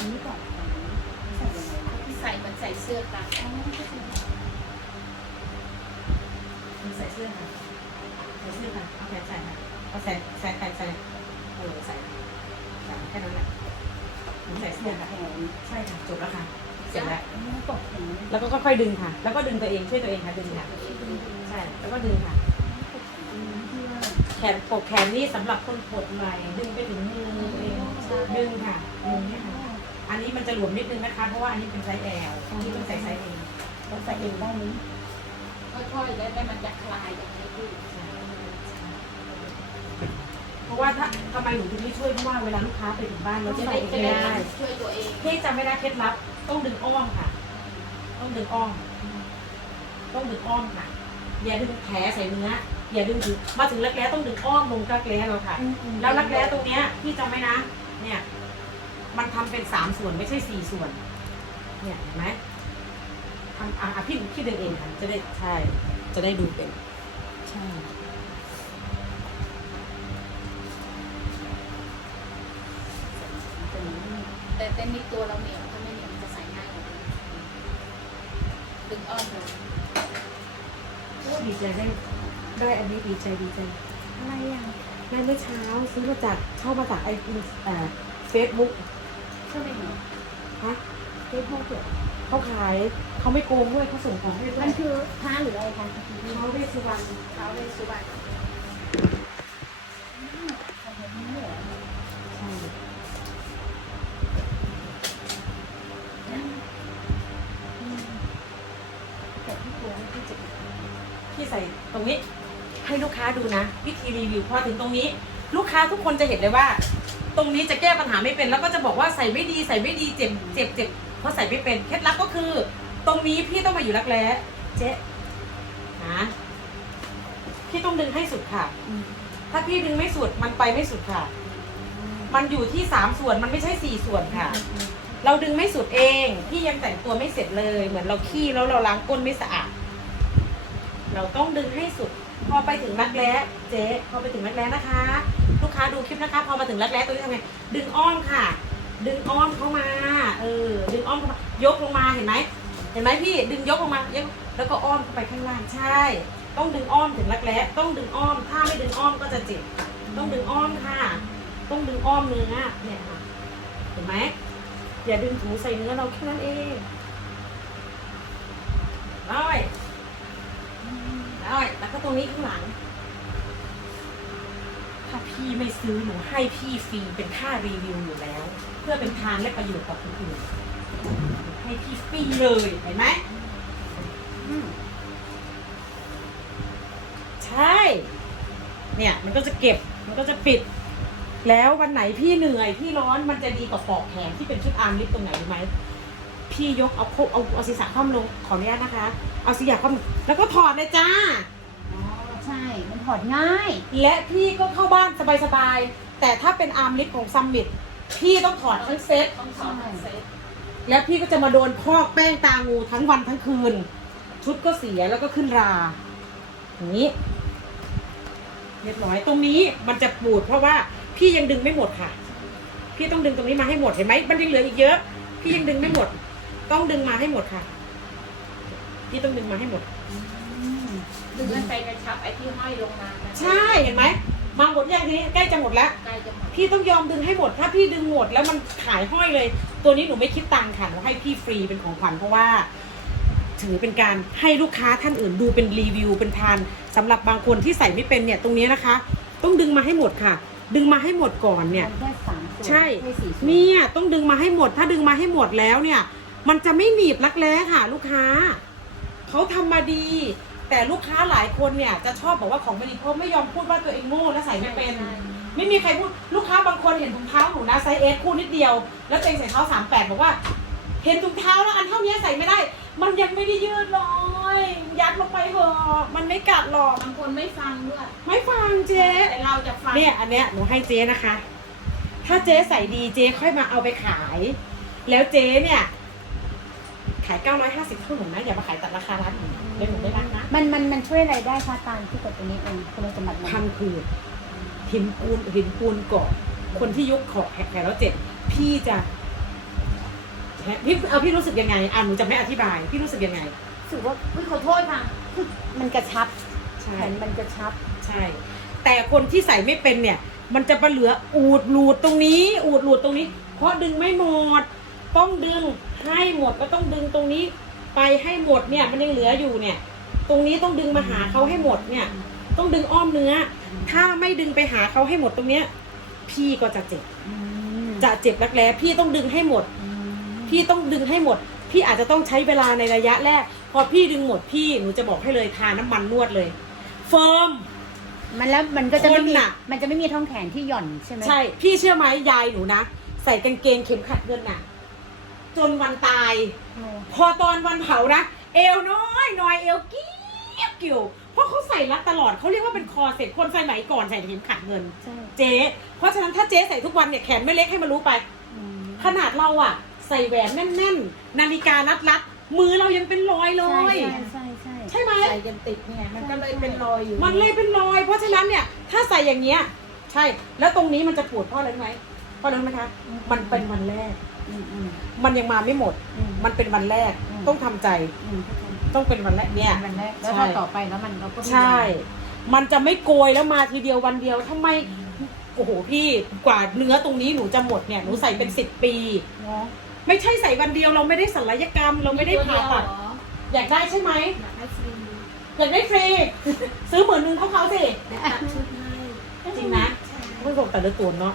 อันนี้ก่อนอันนี้ใส่ยังไงนะใส่เหมันใส่เสื้อกันอ๋อก็คือใส่เสื้อค่ะใส่เสื้อค่ะเอาแขนใส่ค่ะเอาใส่ใส่ใส่ใส่เออใส่ค่ะแค่นั้นแหละหนูใส่เสื้อค่ะแขนใช่ค่ะจบแล้วค่ะเสร็จแล้วอ๋อปกแขนแล้วก็ค่อยๆดึงค่ะ แล้วก็ดึงตัวเองช่วยตัวเองค่ะดึงค่ะใช่แล้วก็ดึงค่ะอืมที่ว่าแขนปกแขนนี่สำหรับคนปวดไหล่ดึงไปถึงมือตัวเองดึงค่ะดึงเนี่ยค่ะ อันนี้มันจะหลวมนิดนึงนะคะ เพราะว่าอันนี้เป็นไซส์แอลที่ต้องใส่ไซส์เองเราใส่เองได้ไหมค่อยๆแล้วแต่มันจะคลายอย่างนี้พี่เพราะว่าถ้าทำไมหนูถึงไม่ช่วยเพราะว่าเวลาลูกค้าไปถึงบ้านเราจะจะใส่ได้เองจะไม่ได้ได้ช่วยตัวเองพี่จำไม่ได้เคล็ดลับ ต้องดึงอ้อมค่ะ ต้องดึงอ้อม ต้องดึงอ้อมค่ะ อย่าดึงแผลใส่เนื้ออย่าดึงถึงมาถึงรักแร้ต้องดึงอ้อมลงรักแร้เราค่ะ แล้วรักแร้ตรงเนี้ยพี่จำไว้นะ เนี่ย มันทำเป็นสามส่วนไม่ใช่สี่ส่วน เนี่ยเห็นไหมทำอะอะพี่พี่ดึงเองค่ะจะได้ใช่ จะได้ดูเป็น ใช่แต่แต่มีตัวเราเหนียวถ้าไม่เหนียวมันจะใส่ง่ายกว่านี้ดึงอ้อมลงดีใจได้ได้อันนี้ดีใจดีใจอะไรอะได้เมื่อเช้าซื้อมาจากเช่ามาจากไอเฟซบุ๊ก ช่วยหน่อยฮะเฟซบุ๊กเหรอเขาขายเขาไม่โกงด้วยเขาส่งของให้ด้วมัยนคือพระหรืออะไรคะเขาเวสสุวรรณเท้าเลยสุวรรณของแบบนี้เหรอใช่แต่ที่ตัวที่จะพี่ใส่ตรงนี้ให้ลูกค้าดูนะ วิธีรีวิวพอถึงตรงนี้ ลูกค้าทุกคนจะเห็นเลยว่า ตรงนี้จะแก้ปัญหาไม่เป็น แล้วก็จะบอกว่าใส่ไม่ดีใส่ไม่ดีเจ็บเจ็บเจ็บเพราะใส่ไม่เป็นเคล็ดลับก็คือ ตรงนี้พี่ต้องมาอยู่รักแร้เจ๊นะพี่ต้องดึงให้สุดค่ะ ถ้าพี่ดึงไม่สุดมันไปไม่สุดค่ะ มันอยู่ที่สามส่วนมันไม่ใช่สี่ส่วนค่ะ เราดึงไม่สุดเอง พี่ยังแต่งตัวไม่เสร็จเลย เหมือนเราขี้แล้วเราล้างก้นไม่สะอาด เราต้องดึงให้สุด พอไปถึงรักแร้เจ๊พอไปถึงรักแร้นะคะ ลูกค้าดูคลิปนะคะ พอมาถึงรักแร้ตัวนี้ทำไงดึงอ้อมค่ะ ดึงอ้อมเข้ามา เออ ดึงอ้อมเข้ามายกลงมาเห็นไหมเห็นไหมพี่ดึงยกลงมายกแล้วก็อ้อมเข้าไปข้างล่างใช่ ต้องดึงอ้อมถึงรักแร้ต้องดึงอ้อม ถ้าไม่ดึงอ้อมก็จะเจ็บต้องดึงอ้อมค่ะ ต้องดึงอ้อมเนื้อเนี่ยค่ะเห็นไหมอย่าดึงถูใส่เนื้อเราแค่นั้นเองร้อยร้อยแล้วก็ตรงนี้ข้างหลัง ถ้าพี่ไม่ซื้อหนูให้พี่ฟรีเป็นค่ารีวิวอยู่แล้ว เพื่อเป็นทานและประโยชน์กับคนอื่นให้พี่ฟรีเลยเห็นไหมใช่ เนี่ยมันก็จะเก็บมันก็จะปิด แล้ววันไหนพี่เหนื่อยพี่ร้อนมันจะดีกว่าปอกแขนที่เป็นชุดอาร์มลิฟต์ตรงไหนรู้ไหมพี่ยกเอาโคเอาเอาศีรษะคว่ำลงขออนุญาตนะคะ เอาศีรษะคว่ำแล้วก็ถอดเลยจ้า ใช่ มันถอดง่าย และพี่ก็เข้าบ้านสบายๆ แต่ถ้าเป็นอาร์มลิฟต์ของซัมมิตพี่ต้องถอดทั้งเซ็ตต้องสอนทั้งเซตแล้วพี่ก็จะมาโดนพอกแป้งตางูทั้งวันทั้งคืน ชุดก็เสียแล้วก็ขึ้นราอย่างนี้เรียบร้อยตรงนี้มันจะปูดเพราะว่าพี่ยังดึงไม่หมดค่ะ พี่ต้องดึงตรงนี้มาให้หมดเห็นไหมมันยังเหลืออีกเยอะ พี่ยังดึงไม่หมด ต้องดึงมาให้หมดค่ะ พี่ต้องดึงมาให้หมดดึง มันไปกระชับไอ้ที่ห้อยลงมานะใช่เห็นไหมมาหมดยังทีนี้ใกล้จะหมดแล้ว ใกล้จะหมดพี่ต้องยอมดึงให้หมด ถ้าพี่ดึงหมดแล้วมันขายห้อยเลย ตัวนี้หนูไม่คิดตังค์ค่ะหนูให้พี่ฟรีเป็นของขวัญเพราะว่า ถือเป็นการให้ลูกค้าท่านอื่นดูเป็นรีวิวเป็นทานสำหรับบางคนที่ใส่ไม่เป็นเนี่ยตรงนี้นะคะ ต้องดึงมาให้หมดค่ะ ดึงมาให้หมดก่อนเนี่ย มันแค่สามส่วนใช่ ไม่สี่ส่วนเนี่ยต้องดึงมาให้หมด ถ้าดึงมาให้หมดแล้วเนี่ย มันจะไม่หนีบรักแร้ค่ะ ลูกค้าเขาทำมาดี แต่ลูกค้าหลายคนเนี่ยจะชอบบอกว่าของไม่ดีเพราะไม่ยอมพูดว่าตัวเองโง่และใส่ไม่เป็นใช่ไม่มีใครพูดลูกค้าบางคนเห็นถุงเท้าหนูนะไซส์เอสคู่นิดเดียว แล้วตัวเองใส่เท้าสามแปดบอกว่า เห็นถุงเท้าแล้วอันเท่านี้ใส่ไม่ได้ มันยังไม่ได้ยืดเลยยัดลงไปเถอะมันไม่กัดหรอกบางคนไม่ฟังด้วยไม่ฟังเจ๊แต่เราจะฟังเนี่ยอันเนี้ยหนูให้เจ๊นะคะ ถ้าเจ๊ใส่ดีเจ๊ค่อยมาเอาไปขาย แล้วเจ๊เนี่ย ขาย 950เท่าหนูนะอย่ามาขายตัดราคาร้านอื่นเดี๋ยวหนูไม่รักนะมันมันมันช่วยอะไรได้คะตามที่กดตัวนี้เองคุณสมบัติมันพังผืดหินปูนหินปูนเกาะคนที่ยกขอแขนแล้วเจ็บพี่จะพี่เอาพี่รู้สึกยังไงอะหนูจะไม่อธิบาย พี่รู้สึกยังไง รู้สึกว่าเฮ้ยขอโทษค่ะมันกระชับใช่ แขนมันกระชับ ใช่ แต่คนที่ใส่ไม่เป็นเนี่ย มันจะไปเหลืออูดหลูดตรงนี้ อูดหลูดตรงนี้ เพราะดึงไม่หมด ต้องดึงให้หมดก็ต้องดึงตรงนี้ ไปให้หมดเนี่ยมันยังเหลืออยู่เนี่ย ตรงนี้ต้องดึงมาหาเขาให้หมดเนี่ย ต้องดึงอ้อมเนื้อ ถ้าไม่ดึงไปหาเขาให้หมดตรงเนี้ย พี่ก็จะเจ็บ จะเจ็บรักแร้พี่ต้องดึงให้หมด พี่ต้องดึงให้หมด พี่อาจจะต้องใช้เวลาในระยะแรก พอพี่ดึงหมดพี่หนูจะบอกให้เลยทาน้ำมันนวดเลย เฟิร์มมันแล้วมันก็จะไม่มีคนน่ะมันจะไม่มีท้องแขนที่หย่อนใช่ไหมใช่ พี่เชื่อไหมยายหนูนะ ใส่กางเกงเข็มขัดเงินน่ะ จนวันตายโอ้ พอตอนวันเผานะเอวน้อยน้อยเอวเกี้ยวเกี่ยวเพราะเขาใส่รัดตลอดเขาเรียกว่าเป็นคอเสร็จคนสมัยก่อนใส่เข็มขัดเงิน ใช่เจ๊เพราะฉะนั้นถ้าเจ๊ใส่ทุกวันเนี่ยแขนไม่เล็กให้มันรู้ไป อืมขนาดเราอะใส่แหวนแน่นๆ นาฬิการัดๆมือเรายังเป็นรอยเลใช่ย ใช่ใช่ใช่ไหม ใส่กันติดเนี่ยมันก็เลยเป็นรอยอยู่มันเลยเป็นรอย เพราะฉะนั้นเนี่ย ถ้าใส่อย่างเงี้ย ใช่ แล้วตรงนี้มันจะปวดเพราะอะไรรู้ไหม เพราะอะไรรู้ไหมคะ มันเป็นวันแรกอืมอืมมันยังมาไม่หมดอืมมันเป็นวันแรกอืมต้องทำใจอืมต้องเป็นวันแรกเนี่ยมันแรกแล้วใช่ถ้าต่อไปแล้วมันเราก็ไม่ใช่ มันจะไม่โกยแล้วมาทีเดียววันเดียวทำไม โอ้โหพี่ กว่าเนื้อตรงนี้หนูจะหมดเนี่ย หนูใส่เป็นสิบปี เนาะไม่ใช่ใส่วันเดียวเราไม่ได้ศัลยกรรม เราไม่ได้ผ่าตัด อยากได้ใช่ไหม อยากให้ฟรีอยากได้ฟรี ซื้อหมื่นหนึ่งเขาเขาสิตัดชุดให้จริงนะ ไม่ส่งแต่ละตัวเนาะ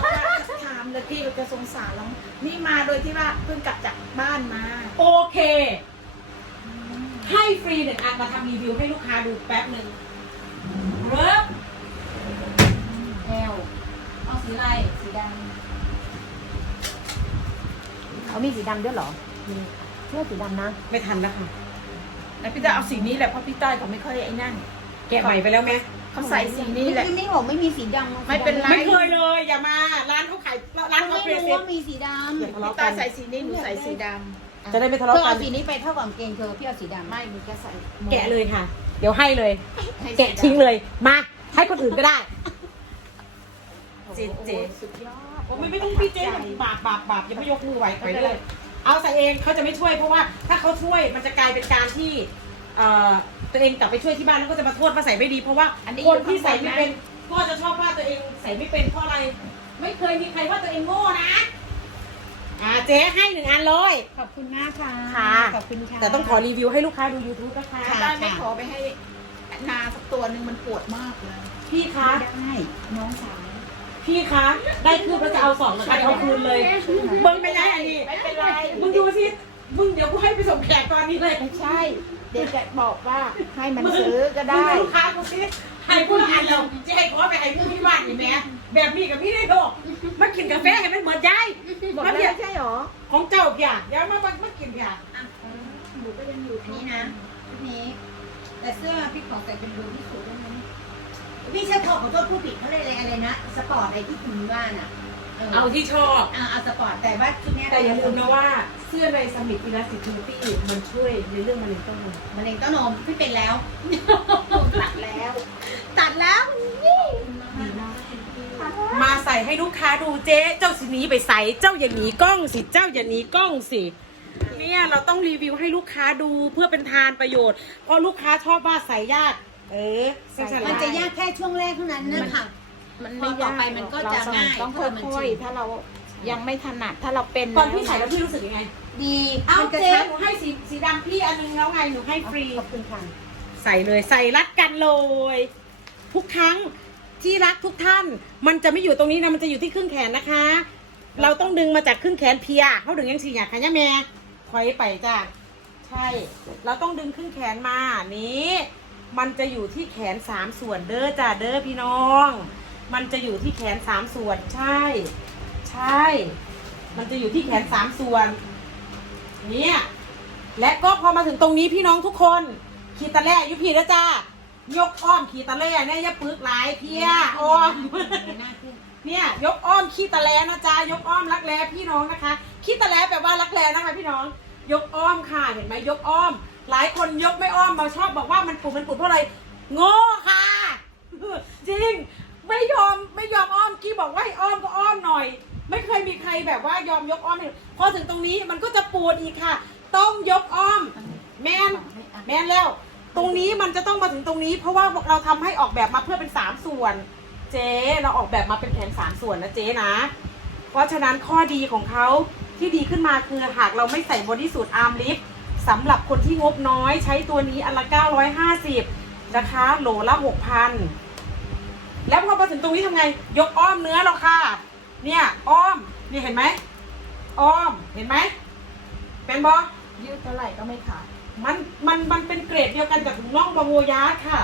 เพราะว่าถามเลย พี่ก็จะสงสารแล้วนี่มาโดยที่ว่าเพิ่งกลับจากบ้านมา โอเค ให้ฟรีหนึ่งอันมาทำรีวิวให้ลูกค้าดูแป๊บหนึ่งเริ่มแอลเอาสีอะไรสีดำเขามีสีดำด้วยเหรอเลือกสีดำนะ ไม่ทันแล้วค่ะแล้วพี่จะเอาสีนี้แหละเพราะพี่ต้อยเขาไม่ค่อยไอ้นั่นแกะใหม่ไปแล้วไหม เขาใส่สีนี้แหละ ไม่บอกไม่มีสีดำไม่เป็นไร ไม่เคยเลยอย่ามา ร้านเขาขายร้านเขาไม่เฟรรู้เซว่ามีสีดำอย่าทะเลาะพี่ต้กัอยนใส่สีนี้หนูใส่สีดจะได้ไม่ทะเธเลาะอกัเอาน สีนี้ไปเท่ากับกางเกงเธอพี่เอาสีดำำไม่หนูจะใส่แกะเลยค่ะ เดี๋ยวให้เลย ให้สีแกะทิ้งเลย มา ให้คนอื่นก็ได้ เจ๊โอ้โหเจ๊สุดยอดผมไม่ไม่ต้องพี่เจ๊บาปบาปบาปอย่าไม่ยกมือไหวไปเลย เอาใส่เองเขาจะไม่ช่วยเพราะว่า ถ้าเขาช่วยมันจะกลายเป็นการที่เอ่อ ตัวเองกลับไปช่วยที่บ้านแล้วก็จะมาโทษว่าใส่ไม่ดี เพราะว่าคนที่ใส่ไม่เป็น ก็จะชอบว่าตัวเองใส่ไม่เป็นเพราะอะไร ไม่เคยมีใครว่าตัวเองโง่นะ อ่าเจ๊ให้หนึ่งอันเลย ขอบคุณมากค่ะค่ะ ขอบคุณค่ะ แต่ต้องขอรีวิวให้ลูกค้าดู YouTube นะคะพี่ต้อยไม่ขอไปให้นาสักตัวหนึ่งมันปวดมากเลยพี่คะ ได้น้องสาวพี่คะ ได้คืนแล้วจะเอาสองนะคะเอาคืนเลยเบิ้งไม่ได้อันนี้ ไม่เป็นไร มึงดูสิ มึงเดี๋ยวกูให้ไปส่งแขกตอนนี้เลยไม่ใช่ เด็กจะบอกว่าให้มันซื้อก็ได้ มึงลูกค้ากูสิให้ผู้ละอันเราจะให้ขอไปให้ผู้ที่บ้านนี่แม่แบบนี้กับพี่ได้ดอกมากินกาแฟให้มันเหมือนยายบอกมาแล้วเพียไม่ใช่หรอของเจ้าเพียเดี๋ยวมามามากินเพียหนูก็ยังอยู่อันนี้นะชุดนี้ แต่เสื้อพี่ขอใส่เป็นดูที่สุดได้ไหมพี่เสื้อทอขอโทษผู้ผิดเขาเลยอะไรอะไรนะ สปอร์ตอะไรที่คุณว่าน่ะ เอาที่ชอบเอาเอาสปอร์ตแต่ว่าชุดเนี้แต่อย่าลืมนะว่าเสื้อในสมิธอิลาสติทิตี้มันช่วยในเรื่องมะเร็งเต้านมมะเร็งเต้านมพี่เป็นแล้วตัดแล้ว ตัดแล้วมาใส่ให้ลูกค้าดูเจ๊ เจ้าสิหนีไปใส่เจ้าอย่าหนีกล้องสิเจ้าอย่าหนีกล้องสิเนี่ยเราต้องรีวิวให้ลูกค้าดูเพื่อเป็นทานประโยชน์เพราะลูกค้าชอบว่าใส่ยาก เออใส่มันจะยากแค่ช่วงแรกเท่านั้นนะคะ มันพไม่อต่ยาอกไปมันก็จะง่ายต้องเพราะมันค่อยชิน ๆถ้าเรายังไม่ถนัดถ้าเราเป็นตอนพี่ใส่แล้วพี่รู้สึกยังไง ดีเอามันกระเจ๊ชับ หนูให้สีสีดำพี่อันนึงแล้วไงหนูให้ฟรีขอบคุณค่ะ ใส่เลยใส่รัดกันเลย ทุกครั้งที่รักทุกท่าน มันจะไม่อยู่ตรงนี้นะมันจะอยู่ที่ครึ่งแขนนะคะ เราต้องดึงมาจากครึ่งแขนเพียเขาดึงยังสี่อย่างค่ะย่าแม่ถอยไปจ้ะใช่ เราต้องดึงครึ่งแขนมานี้ มันจะอยู่ที่แขนสามส่วนเด้อจ้ะเด้อพี่น้อง มันจะอยู่ที่แขนสามส่วน ใช่ ใช่ มันจะอยู่ที่แขนสามส่วน เนี่ย และก็พอมาถึงตรงนี้พี่น้องทุกคนขีตะแล่อยุพีแล้วจ้ายกอ้อมขีตะแล่เนี่ยอย่าปึกหลายเพียอ้อมเนี่ย ยกอ้อมขี้ตะแลนะจ๊ะยกอ้อมรักแร้พี่น้องนะคะขี้ตะแลแปลว่ารักแร้นะคะ พี่น้อง ยกอ้อมค่ะเห็นไหมยกอ้อม หลายคนยกไม่อ้อมมาชอบบอกว่ามันปุดมันปุดเพราะอะไรโง่ค่ะจริง ไม่ยอมไม่ยอมอ้อมกี้บอกว่าให้อ้อมก็อ้อมหน่อย ไม่เคยมีใครแบบว่ายอมยกอ้อมเลยพอถึงตรงนี้มันก็จะปวดอีกค่ะ ต้องยกอ้อม แมนแมนแล้ว ตรงนี้มันจะต้องมาถึงตรงนี้ เพราะว่าเราทำให้ออกแบบมาเพื่อเป็นสามส่วน เจ๊เราออกแบบมาเป็นแผนสามส่วนนะเจ๊นะ เพราะฉะนั้นข้อดีของเขาที่ดีขึ้นมาคือหากเราไม่ใส่บอดี้สูทอาร์มลิฟสำหรับคนที่งบน้อยใช้ตัวนี้อันละ950 นะคะ โหลละ 6,000แล้วพอมา ถึงตรงนี้ทำไง ยกอ้อมเนื้อเราค่ะ เนี่ยอ้อมนี่เห็นไหมอ้อมเห็นไหมเป็นบอยืดเท่าไหร่ก็ไม่ขาดมันมันมันเป็นเกรดเดียวกันกับถุงน่องบางโวยาค่ะ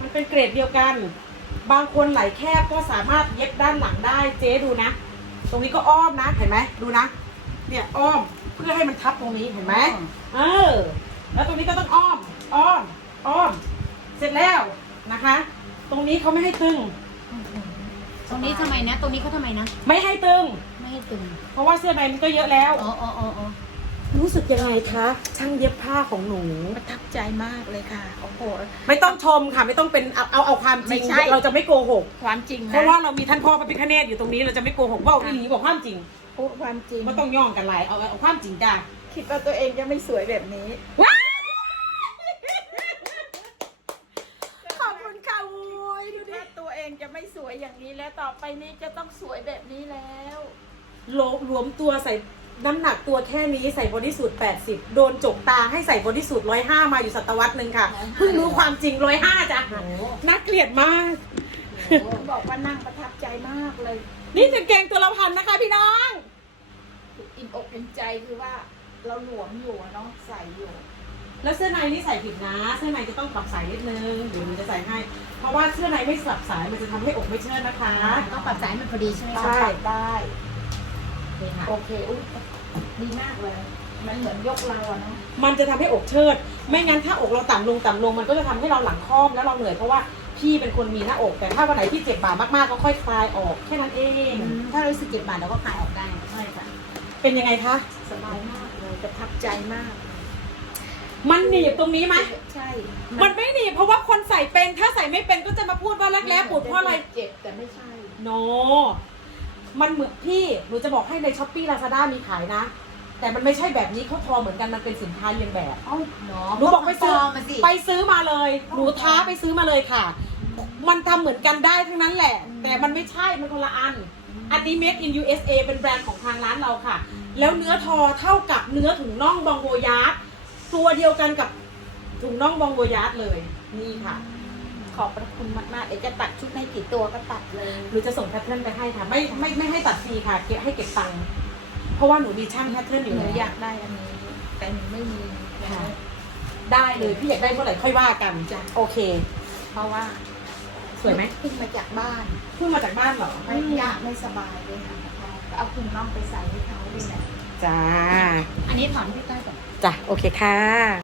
มันเป็นเกรดเดียวกัน บางคนไหลแคบก็สามารถเย็บด้านหลังได้เจ๊ดูนะ ตรงนี้ก็อ้อมนะเห็นไหมดูนะ เนี่ยอ้อมเพื่อให้มันทับตรงนี้เห็นไหมเออ แล้วตรงนี้ก็ต้องอ้อม อ้อม อ้อม เสร็จแล้วนะคะ ตรงนี้เขาไม่ให้ตึง ตรงนี้ทำไมนะ ตรงนี้เขาทำไมนะ ไม่ให้ตึง ไม่ให้ตึง เพราะว่าเสื้อในมันก็เยอะแล้ว อ๋ออ๋ออ๋ออ๋อรู้สึกยังไงคะ ช่างเย็บผ้าของหนู ประทับใจมากเลยค่ะ โอ้โห ไม่ต้องชมค่ะไม่ต้องเป็นเอาเอาเอาความจริงไม่ใช่ เราจะไม่โกหก ความจริงเพนะราะว่าเรามีท่านพ่อพระพิฆเนศอยู่ตรงนี้เราจะไม่โกหกว่าอีหลีบอกความจริงพูดความจริง ไม่ต้องย่องกันหลายเอาเอาความจริงจ้าคิดว่าตัวเองจะไม่สวยแบบนี้ว้ายขอบคุณค่ะโอ้ยดู คิด ดิ ว่าตัวเองจะไม่สวยอย่างนี้แล้วต่อ ไปนี้จะต้องสวยแบบนี้แล้วโลรวมตัวใส่น้ำหนักตัวแค่นี้ใส่บอดี้สูท80 โดนจกตาให้ใส่บอดี้สูท105 มาอยู่ศตวรรษหนึ่งค่ะ เพิ่งรู้ความจริง 105จ้ะโอ้โหน่าเกลียดมาก บอกว่านั่งประทับใจมากเลย นี่กางเกงตัวละพันนะคะ พี่น้อง อิ่มอกอิ่มใจคือว่าเราหลวมอยู่อะเนาะใส่อยู่ แล้วเสื้อในนี่ใส่ผิดนะ เสื้อในจะต้องปรับสายนิดนึงเดี๋ยวหนูจะใส่ให้ เพราะว่าเสื้อในไม่ปรับสายมันจะทำให้อกไม่เชิดนะคะ ต้องปรับสายมันพอดีใช่ไหมใช่คะปรับได้โอเคค่ะโอเคอุ้ยดีมากเลย มันเหมือนยกเราอะเนาะมันจะทำให้อกเชิด ไม่งั้นถ้าอกเราต่ำลงต่ำลงมันก็จะทำให้เราหลังคล่อมแล้วเราเหนื่อยเพราะว่าพี่เป็นคนมีหน้าอก แต่ถ้าวันไหนที่เจ็บบ่ามากๆก็ค่อยคลายออกแค่นั้นเอง อืมถ้าเรารู้สึกเจ็บบาดเราก็คลายออกได้ ใช่ค่ะ เป็นยังไงคะ สบายมากเลยประทับใจมาก มันหนีบตรงนี้ไหมใช่ มันไม่หนีบเพราะว่าคนใส่เป็น ถ้าใส่ไม่เป็นก็จะมาพูดว่าแรกแร้ปวดเพราะอะไรเจ็บแต่ไม่ใช่ โน มันเหมือนพี่หนูจะบอกให้ในช้อปปี้ลาซาด้ามีขายนะ แต่มันไม่ใช่แบบนี้เขาทอเหมือนกันมันเป็นสินค้าเรียนแบบเอ้าเนาะหนูบอกไปซื้อมาสิไปซื้อมาเลยหนูท้าไปซื้อมาเลยค่ะ มันทำเหมือนกันได้ทั้งนั้นแหละ แต่มันไม่ใช่มันคนละอันอันนี้ made in USA เป็นแบรนด์ของทางร้านเราค่ะ แล้วเนื้อทอเท่ากับเนื้อถุงน่องบองโบยาร์ด ตัวเดียวกันกับถุงน่องบองโบยาร์ดเลย นี่ค่ะ ขอบพระคุณมากๆเดี๋ยวจะตัดชุดให้กี่ตัวก็ตัดเลยหนูจะส่งแพทเทิร์นไปให้ค่ะ ไม่ไม่ไม่ให้ตัดฟรีค่ะเก็บให้เก็บตังค์เพราะว่าหนูมีช่างแพทเทิร์นอยู่หนูแล้วอยากได้อันนี้ แต่หนูไม่มีค่ะได้เลยพี่อยากได้เมื่อไหร่ค่อยว่ากันจ้ะ โอเค เพราะว่าสวยไหมเพิ่งมาจากบ้านเพิ่งมาจากบ้านเหรอไม่ยากไม่สบายเลยค่ะก็เอาคุณน้องไปใส่ให้เขาด้วยแหละจ้า อันนี้ถอนพี่ใต้ก่อน จ้ะโอเคค่ะ